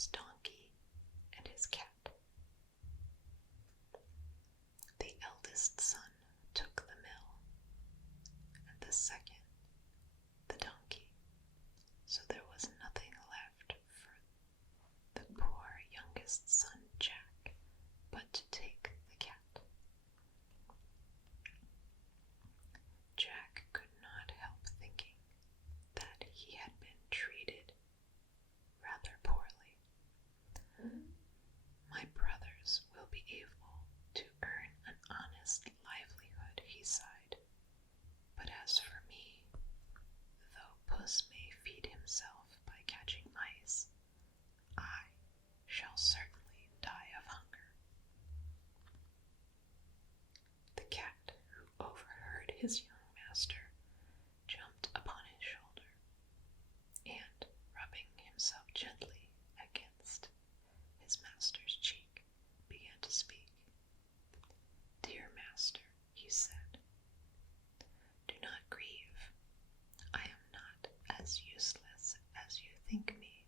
his donkey, and his cat. The eldest son took the mill, and the second the donkey, so there was nothing left for the poor youngest son Jack but to take the cat. Jack could not help thinking that he had been treated rather poorly. My brothers will be able to earn an honest livelihood, he sighed. But as for me, though Puss may feed himself by catching mice, I shall certainly die of hunger. The cat, who overheard his young master, jumped upon his shoulder, and, rubbing himself gently against his master's cheek, began to speak. "Dear master," he said, "do not grieve. I am not as useless as you think me,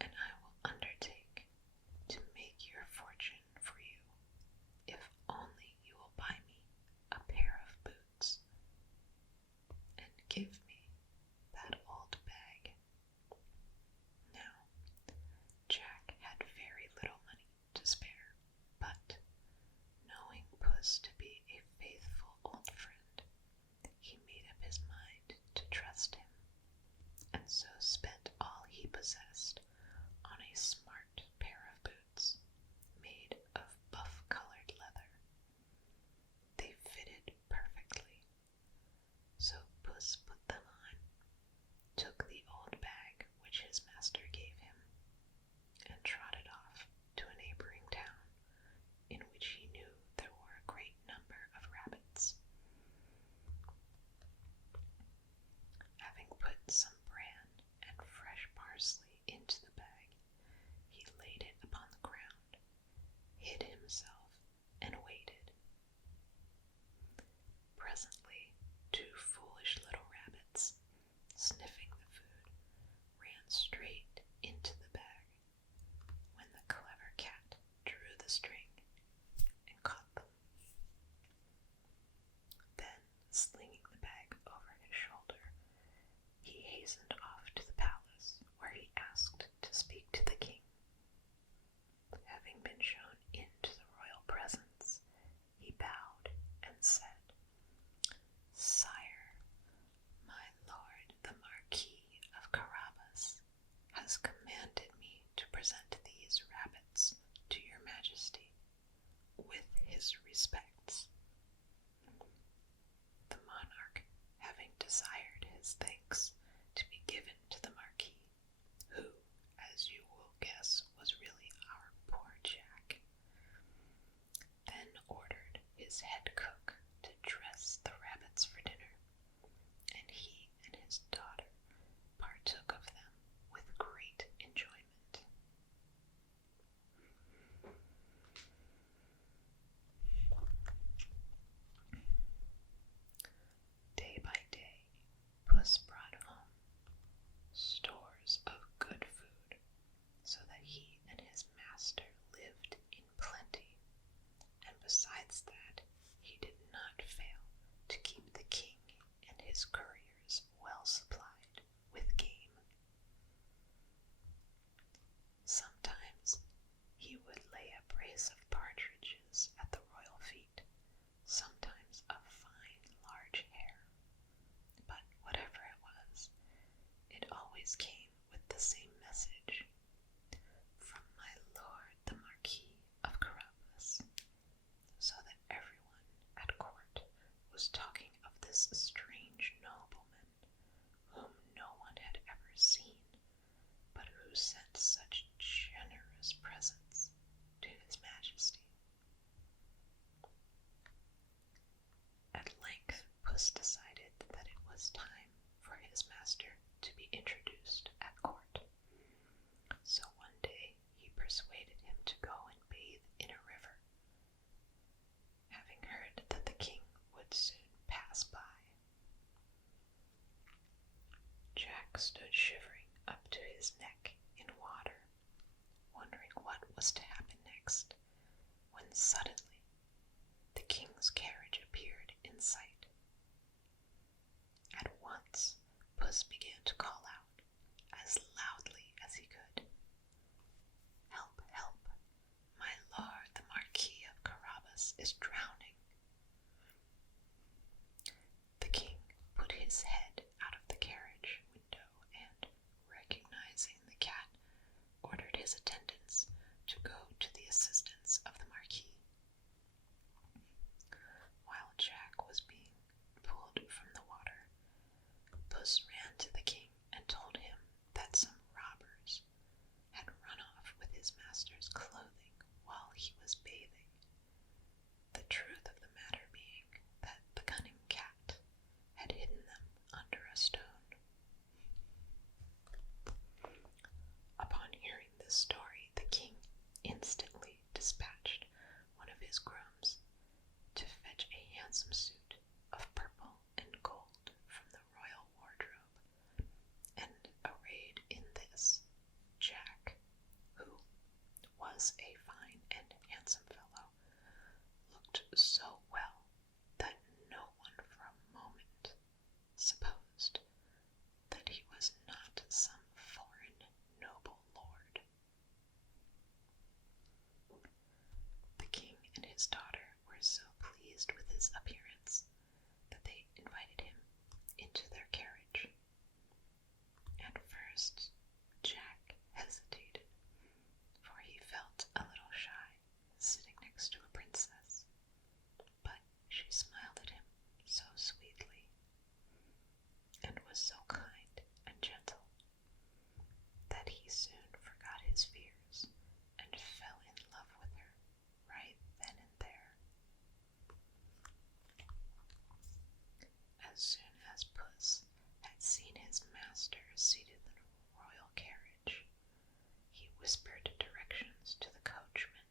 and I will undertake to make your fortune for you, if only you will buy me a pair of boots, and give me that old bag." Now, Jack had very little money to spare, but, knowing Puss to be a faithful old friend, he made up his mind to trust him, and so spent all he possessed on a smart pair of boots made of buff-colored leather. They fitted perfectly, so Puss put them on, took the old bag which his master gave him, and trotted off to a neighboring town, in which he knew there were a great number of rabbits. Having put some bran and fresh parsley into the bag, he laid it upon the ground, hid himself, and waited. Presently, two foolish little rabbits, sniffing the food, ran straight into the bag, when the clever cat drew the string and caught them. Then, slinging the bag over his shoulder, he hastened off to the palace, where he asked to speak to the king. Having been shown into the royal presence, he bowed and said, "Sire, my lord the Marquis of Carabas has commanded me to present these rabbits to your majesty, with his respects." The monarch, having desired his thanks to be given to the Marquis, who, as you will guess, was really our poor Jack, then ordered his head cook to dress the rabbits for dinner, and he and his daughter partook of them with great enjoyment. Day by day, Puss brought home stores of good food, so that he and his master lived in plenty, and besides that, he did not fail to keep the king and his couriers well supplied with game. Sometimes he would lay a brace of partridges at the royal feet, sometimes a fine large hare, but whatever it was, it always came with the same message: "From my lord the Marquis of Carabas," so that everyone at court was talking of this strange nobleman, whom no one had ever seen, but who sent such generous presents to his majesty. At length Puss decided that it was time for his master to be introduced at court. So one day he persuaded him to go and bathe in a river, having heard that the king would soon pass by. Jack stood shivering up to his neck in water, wondering what was to happen next, when suddenly the king's carriage appeared in sight. At once, Puss began to call out, as loudly as he could, "Help, help! My lord the Marquis of Carabas is drowning." The king put his head out of the carriage window and, recognizing the cat, ordered his attendants to go to the assistance of the Marquis. While Jack was being pulled from the water, Puss ran to the king and told him that some robbers had run off with his master's clothing while he was bathing, the truth of the matter being that the cunning cat had hidden them under a stone. Upon hearing this story, the king instantly dispatched one of his grooms to fetch a handsome suit of purple and gold from the royal wardrobe, and arrayed in this, Jack, who was a fine and handsome fellow, looked so well that no one for a moment supposed that he was not some foreign noble lord. The king and his daughter were so pleased with his appearance that they invited him into their carriage. At first, Jack hesitated, for he felt a little shy sitting next to a princess, but she smiled at him so sweetly and was so kind and gentle that he soon forgot his fears and fell in love with her right then and there. As soon as Puss had seen his master seated in a royal carriage, he whispered directions to the coachman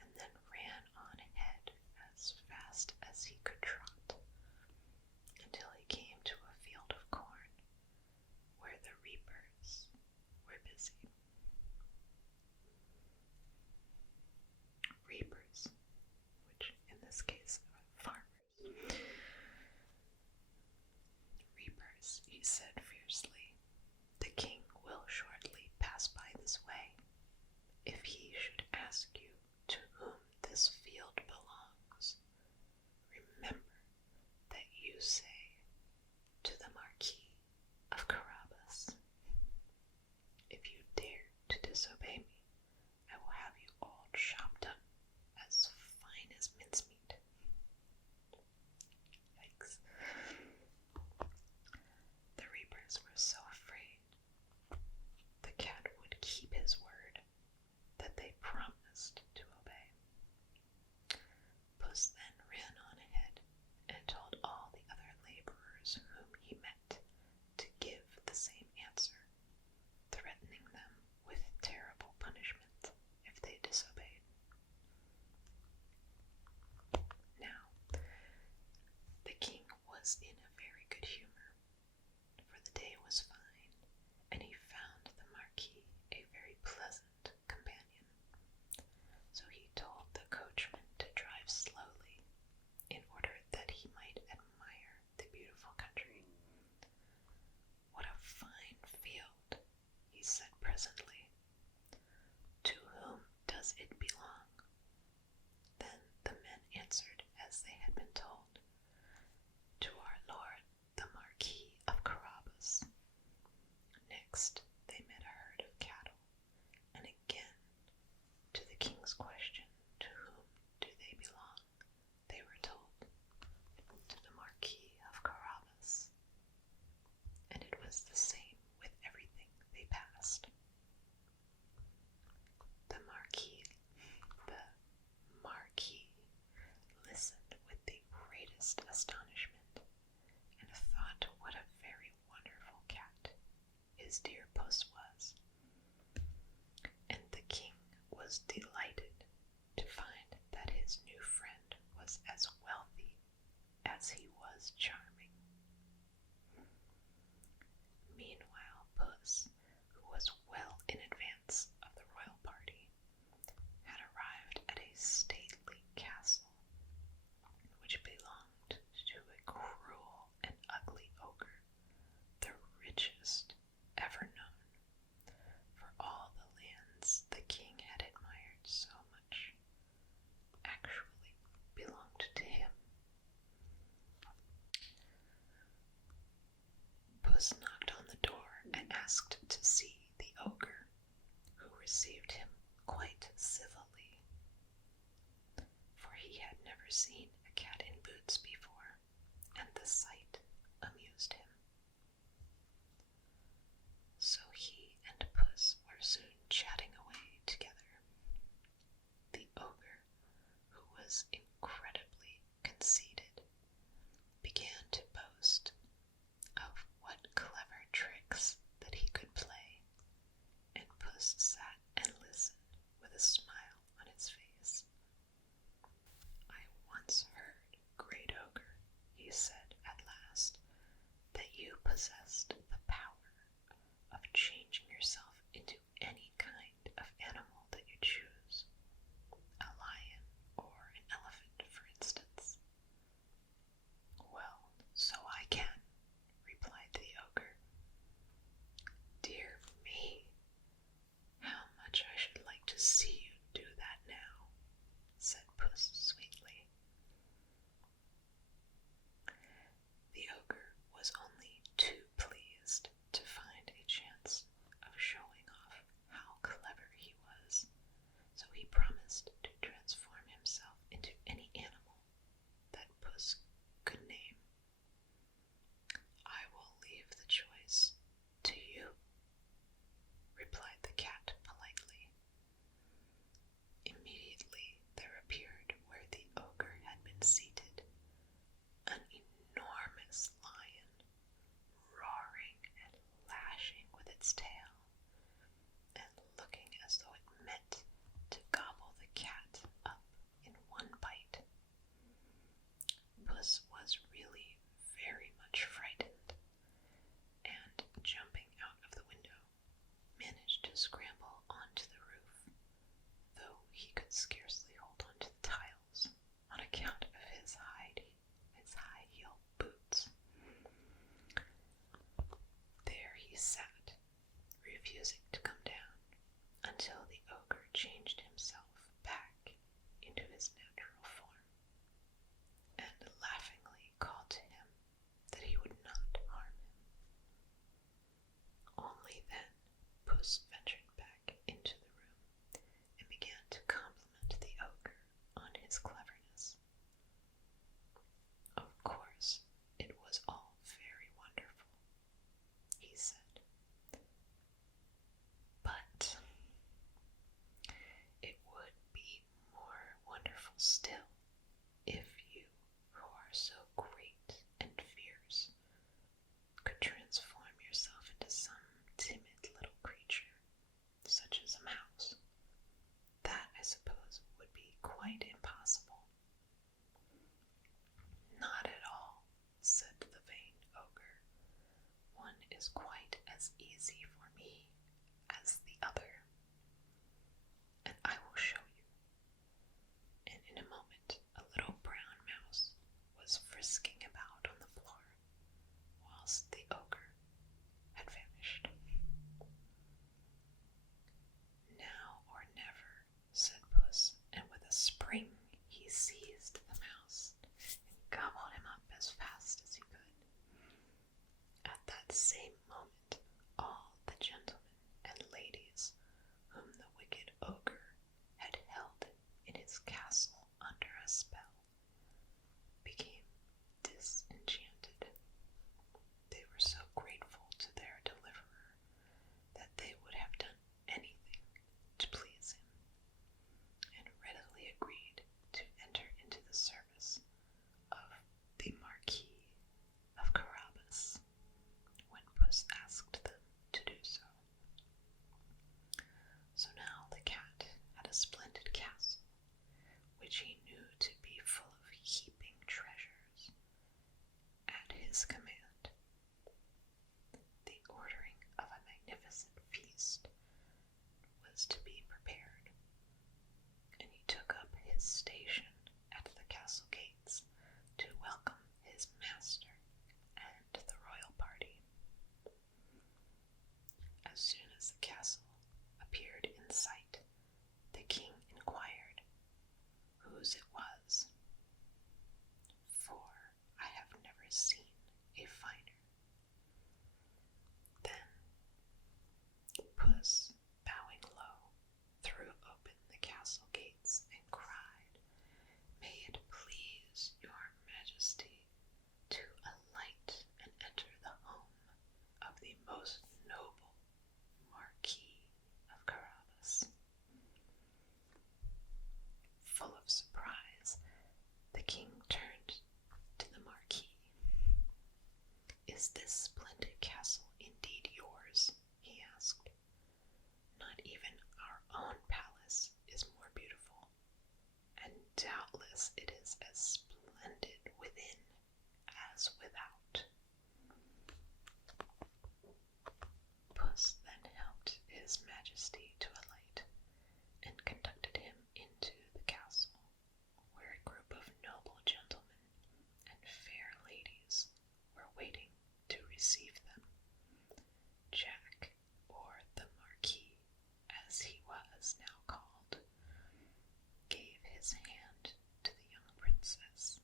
and then ran on ahead as fast as he could trot, until he came to a field of corn where the reapers were busy. Reapers, which in this case are farmers. "Reapers," he said fiercely, "the king will shortly pass by this way. If he should ask you to whom this field belongs, remember that you say, to the Marquis of Carabas. If you dare to disobey me, I will have you all chopped up as fine as mincemeat." Yikes. The reapers were so afraid the cat would keep his word that they promised to obey. Puss then ran on ahead and told all the other laborers whom he met to give the same answer, threatening them with terrible punishment if they disobeyed. Now, the king was in a very good humor, for the day was fine, and he found the Marquis a very pleasant companion. So he told the coachman to drive slowly, in order that he might admire the beautiful country. "What a fine field," he said presently. "To whom does it belong?" Then the men answered as they had been told, "To our lord the Marquis of Carabas." Next they met a herd of cattle, and again, to the king's question, "To whom do they belong?" they were told, "To the Marquis of Carabas." And it was the same with everything they passed. The Marquis listened with the greatest astonishment, and thought what a very wonderful cat his dear Puss was. And the king was delighted to find that his new friend was as wealthy as he was charming. Meanwhile, Puss, who was well in seen a cat in boots before, and the sight amused him. So he and Puss were soon chatting away together. The ogre, who was incredibly conceited, began to boast of what clever tricks that he could play, and Puss sat and listened with a smile on his face. "I once heard, great ogre," he said at last, "that you possessed the power of changing yourself into any kind of animal that you choose, a lion or an elephant, for instance." "Well, so I can," replied the ogre. "Dear me, how much I should like to see you do that now," said Puss sweetly. The ogre was only too pleased to find a chance of showing off how clever he was, so he promised to transform himself into any animal that Puss could name. "I will leave the choice to you," replied the cat politely. Immediately there appeared where the ogre had been seated an enormous lion, roaring and lashing with its tail, and looking as though it meant to gobble the cat up in one bite. Puss was really very much frightened, and jumping out of the window, managed to scramble onto the roof, though he could scarcely hold onto the tiles on account of his high-heel boots. There he sat, refusing to come down, until the ogre changed himself back into his natural form, and laughingly called to him that he would not harm him. Only then Puss ventured back into the room and began to compliment the ogre on his cleverness. "Of course, it was all very wonderful," he said, "but it would be more wonderful still if you, who are so great and fierce, could transform yourself into some timid little creature, such as a mouse. That, I suppose, would be quite impossible." "Not at all," said the vain ogre. "One is quite as easy for me as the other, and I will show you." And in a moment a little brown mouse was frisking about on the floor, whilst the ogre had vanished. "Now or never," said Puss, and with a spring he seized the mouse and gobbled him up as fast as he could. At that same moment all the gentlemen and ladies whom the wicked ogre had held in his castle under a spell became disenchanted. They were so grateful to their deliverer that they would have done anything to please him, and readily agreed to enter into the service of the Marquis of Carabas when Puss asked them to do so. So now the cat had a splendid castle, which he knew to be full of heaping treasures, at his command. The ordering of a magnificent feast was to be prepared, and he took up his station at the castle gates to welcome his master and the royal party. As soon as the castle appeared in sight, the king inquired whose it was, "for I have never seen a finer." Then Puss, bowing low, threw open the castle gates and cried, "May it please most noble Marquis of Carabas. Full of surprise, the king turned to the Marquis. "Is this splendid castle indeed yours?" he asked. "Not even our own palace is more beautiful, and doubtless it is as splendid within as without." Puss then helped His Majesty to alight, and conducted him into the castle, where a group of noble gentlemen and fair ladies were waiting to receive them. Jack, or the Marquis, as he was now called, gave his hand to the young princess,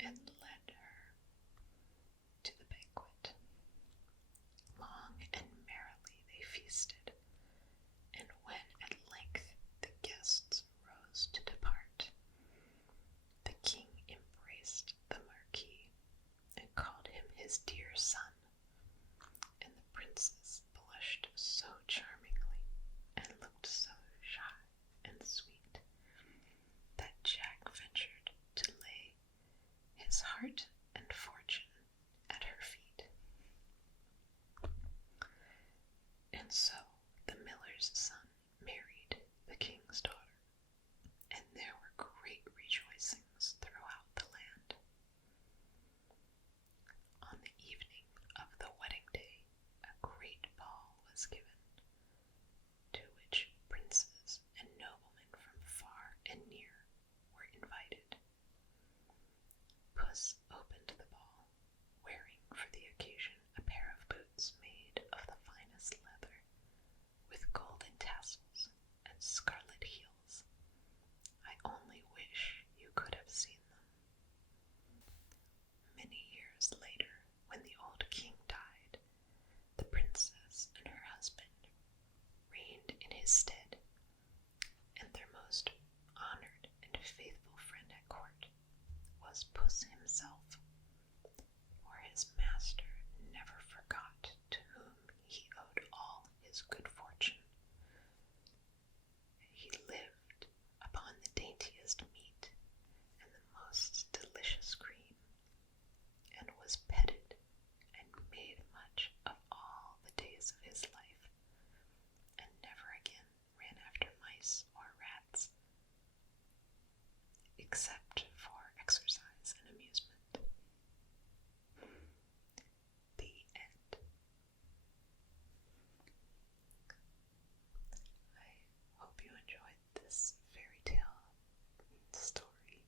and led her to the banquet. Long and merrily they feasted, and when at length the guests rose to depart, the king embraced the Marquis and called him his dear son, and the princess blushed so charmingly and looked so shy and sweet that Jack ventured to lay his heart and fortune at her feet. And so the miller's son married the king's daughter, and there were great rejoicings throughout the land. On the evening of the wedding day, a great ball was given, to which princes and noblemen from far and near were invited. Puss opened the ball, wearing for the occasion a pair of boots made of the finest leather, with golden tassels and scarlet heels. I only wish you could have seen them. Many years later, when the old king died, the princess and her husband reigned in his stead, and their most honored and faithful friend at court was Puss himself, for his master never forgot to whom he owed all his good fortune. He lived upon the daintiest meat and the most delicious cream, and was petted and made much of all the days of his life, and never again ran after mice or rats, except for exercise and amusement. The end. I hope you enjoyed this fairy tale story.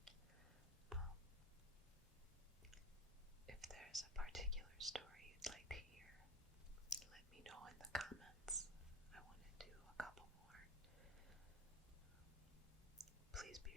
If there's a particular story you'd like to hear, let me know in the comments. I want to do a couple more. Please be